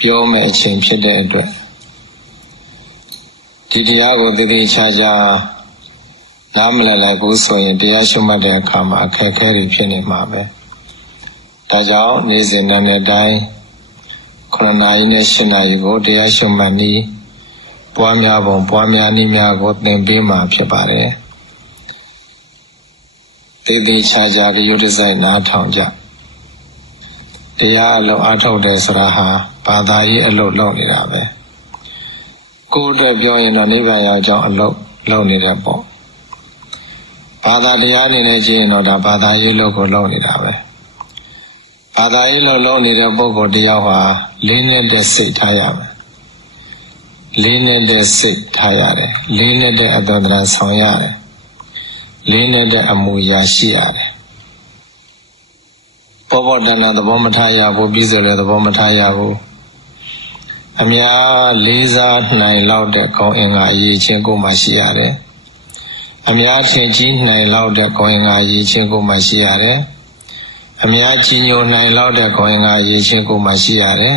ပြောမယ်အချိန်ဖြစ်တဲ့အတွက်ဒီတရားကိုတည်တည်ချာချာနားမလည်လိုက်ဘူးဆိုရင်တရားရှုမှတ်တဲ့အခါမှာအခက်အခဲတွေဖြစ်နေမှာပဲဒါကြောင့်နေ့စဉ်နဲ့တိုင်း9 နာရီနဲ့10 နာရီကိုတရားရှုမှတ်နည်းပွားများပုံပွားများနည်းများကိုသင်ပေးမှာဖြစ်ပါတယ်တည်တည်ချာချာကြရုပ်တစိုက်နားထောင်ကြတရားအလုပ်အားထုတ်တယ်ဆိုတာဟာဘာသာရေးအလုပ်လုပ်နေတာပဲကိုယ်အတွက်ပြောရင်တော့နိဗ္ဗာန်ရောက်ကြောင်းအလုပ်လုပ်နေတဲ့ပေါ့ဘာသာတရားအနေနဲ့ကြည့်ရင်တော့ဒါဘာသာရေးလုပ်ကိုလုပ်နေတာပဲဘာသာရေးလုပ်နေတဲ့ပုဂ္ဂိုလ်တယောက်ဟာလေးနေတဲ့စိတ်ထားရမယ်လေးနေတဲ့စိတ်ထားရတယ်လေးနေတဲ့အတ္တဒရာဆောင်ရတယ်လေးနေတဲ့အမူအရာရှိရတယ်ပေါ်ပေါ်တဏ္ဍသဘောမထားရဘူးပြီးဆိုလည်းသဘောမထားရဘူးအများလေးစားနိုင်လောက်တဲ့ကောင်းအင်္ဂါအရေးချင်းကိုမှရှိရတယ်အများထင်ကြီးနိုင်လောက်တဲ့ကောင်းအင်္ဂါအရေးချင်းကိုမှရှိရတယ်အများကြီးညိုနိုင်လောက်တဲ့ကောင်းအင်္ဂါအရေးချင်းကိုမှရှိရတယ်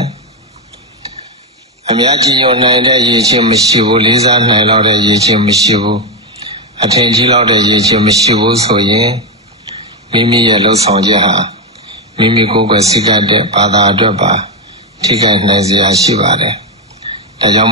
အများကြီးညိုနိုင်တဲ့ရည်ချင်းမရှိဘူးလေးစားနိုင်လောက်တဲ့ရည်ချင်းမရှိဘူးအထင်ကြီးလောက်တဲ့ရည်ချင်းမရှိဘူးဆိုရင်မိမိရဲ့လှုပ်ဆောင်ချက်ဟာမိမိကိုယ်ကိုယ်စိတ်ကတဲ့ဘာသာအတွက်ပါထိခိုက်နိုင်စရာရှိပါတယ်ဒါကြောင့်